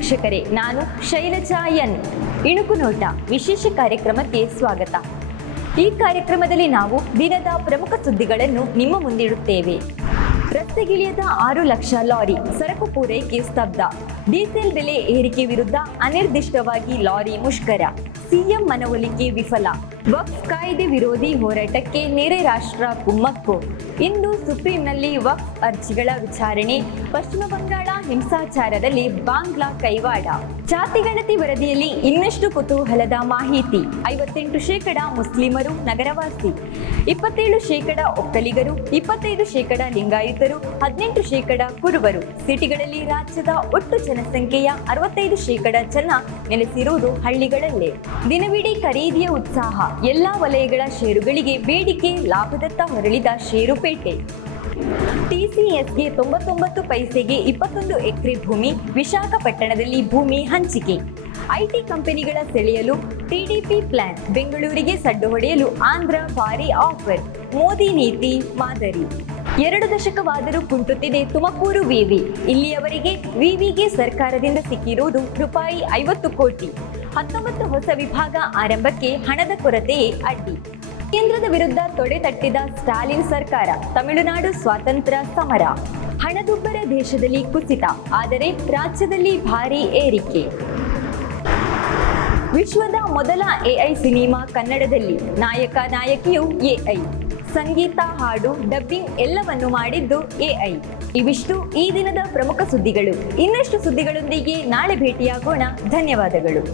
ವೀಕ್ಷಕರೇ, ನಾನು ಶೈಲಜಾ ಎನ್. ಇಣುಕು ನೋಟ ವಿಶೇಷ ಕಾರ್ಯಕ್ರಮಕ್ಕೆ ಸ್ವಾಗತ. ಈ ಕಾರ್ಯಕ್ರಮದಲ್ಲಿ ನಾವು ದಿನದ ಪ್ರಮುಖ ಸುದ್ದಿಗಳನ್ನು ನಿಮ್ಮ ಮುಂದಿಡುತ್ತೇವೆ. ರಸ್ತೆಗಿಳಿಯದ 6 ಲಕ್ಷ ಲಾರಿ, ಸರಕು ಪೂರೈಕೆ ಸ್ತಬ್ಧ. ಡೀಸೆಲ್ ಬೆಲೆ ಏರಿಕೆ ವಿರುದ್ಧ ಅನಿರ್ದಿಷ್ಟವಾಗಿ ಲಾರಿ ಮುಷ್ಕರ. ಸಿಎಂ ಮನವೊಲಿಕೆ ವಿಫಲ. ವಕ್ಫ್ ಕಾಯ್ದೆ ವಿರೋಧಿ ಹೋರಾಟಕ್ಕೆ ನೆರೆ ರಾಷ್ಟ್ರ ಕುಮ್ಮಕ್ಕು. ಇಂದು ಸುಪ್ರೀಂನಲ್ಲಿ ವಕ್ಫ್ ಅರ್ಜಿಗಳ ವಿಚಾರಣೆ. ಪಶ್ಚಿಮ ಬಂಗಾಳ ಹಿಂಸಾಚಾರದಲ್ಲಿ ಬಾಂಗ್ಲಾ ಕೈವಾಡ. ಜಾತಿಗಣತಿ ವರದಿಯಲ್ಲಿ ಇನ್ನಷ್ಟು ಕುತೂಹಲದ ಮಾಹಿತಿ. 58% ಮುಸ್ಲಿಮರು ನಗರವಾಸಿ, 27% ಒಕ್ಕಲಿಗರು, 25% ಲಿಂಗಾಯತರು, 18% ಕುರುಬರು. ಸಿಟಿಗಳಲ್ಲಿ ರಾಜ್ಯದ ಒಟ್ಟು ಜನಸಂಖ್ಯೆಯ 65% ಜನ ನೆಲೆಸಿರುವುದು ಹಳ್ಳಿಗಳಲ್ಲೇ. ದಿನವಿಡೀ ಖರೀದಿಯ ಉತ್ಸಾಹ. ಎಲ್ಲಾ ವಲಯಗಳ ಷೇರುಗಳಿಗೆ ಬೇಡಿಕೆ. ಲಾಭದತ್ತ ಹೊರಳಿದ ಷೇರುಪೇಟೆ. ಟಿಸಿಎಸ್ಗೆ 99 ಪೈಸೆಗೆ 21 ಎಕರೆ ಭೂಮಿ. ವಿಶಾಖಪಟ್ಟಣದಲ್ಲಿ ಭೂಮಿ ಹಂಚಿಕೆ. ಐಟಿ ಕಂಪನಿಗಳ ಸೆಳೆಯಲು ಟಿಡಿಪಿ ಪ್ಲಾನ್. ಬೆಂಗಳೂರಿಗೆ ಸಡ್ಡು ಹೊಡೆಯಲು ಆಂಧ್ರ ಭಾರಿ ಆಫರ್. ಮೋದಿ ನೀತಿ ಮಾದರಿ. 2 ದಶಕವಾದರೂ ಕುಂಟುತ್ತಿದೆ ತುಮಕೂರು ವಿವಿ. ಇಲ್ಲಿಯವರೆಗೆ ವಿವಿಗೆ ಸರ್ಕಾರದಿಂದ ಸಿಕ್ಕಿರುವುದು ರೂಪಾಯಿ 50 ಕೋಟಿ. 19 ಹೊಸ ವಿಭಾಗ ಆರಂಭಕ್ಕೆ ಹಣದ ಕೊರತೆಯೇ ಅಡ್ಡಿ. ಕೇಂದ್ರದ ವಿರುದ್ಧ ತೊಡೆ ತಟ್ಟಿದ ಸ್ಟಾಲಿನ್ ಸರ್ಕಾರ. ತಮಿಳುನಾಡು ಸ್ವಾತಂತ್ರ್ಯ ಸಮರ. ಹಣದುಬ್ಬರ ದೇಶದಲ್ಲಿ ಕುಸಿತ, ಆದರೆ ರಾಜ್ಯದಲ್ಲಿ ಭಾರೀ ಏರಿಕೆ. ವಿಶ್ವದ ಮೊದಲ ಎಐ ಸಿನಿಮಾ ಕನ್ನಡದಲ್ಲಿ. ನಾಯಕ ನಾಯಕಿಯು ಎಐ. ಸಂಗೀತ, ಹಾಡು, ಡಬ್ಬಿಂಗ್ ಎಲ್ಲವನ್ನು ಮಾಡಿದ್ದು ಎಐ. ಇವಿಷ್ಟು ಈ ದಿನದ ಪ್ರಮುಖ ಸುದ್ದಿಗಳು. ಇನ್ನಷ್ಟು ಸುದ್ದಿಗಳೊಂದಿಗೆ ನಾಳೆ ಭೇಟಿಯಾಗೋಣ. ಧನ್ಯವಾದಗಳು.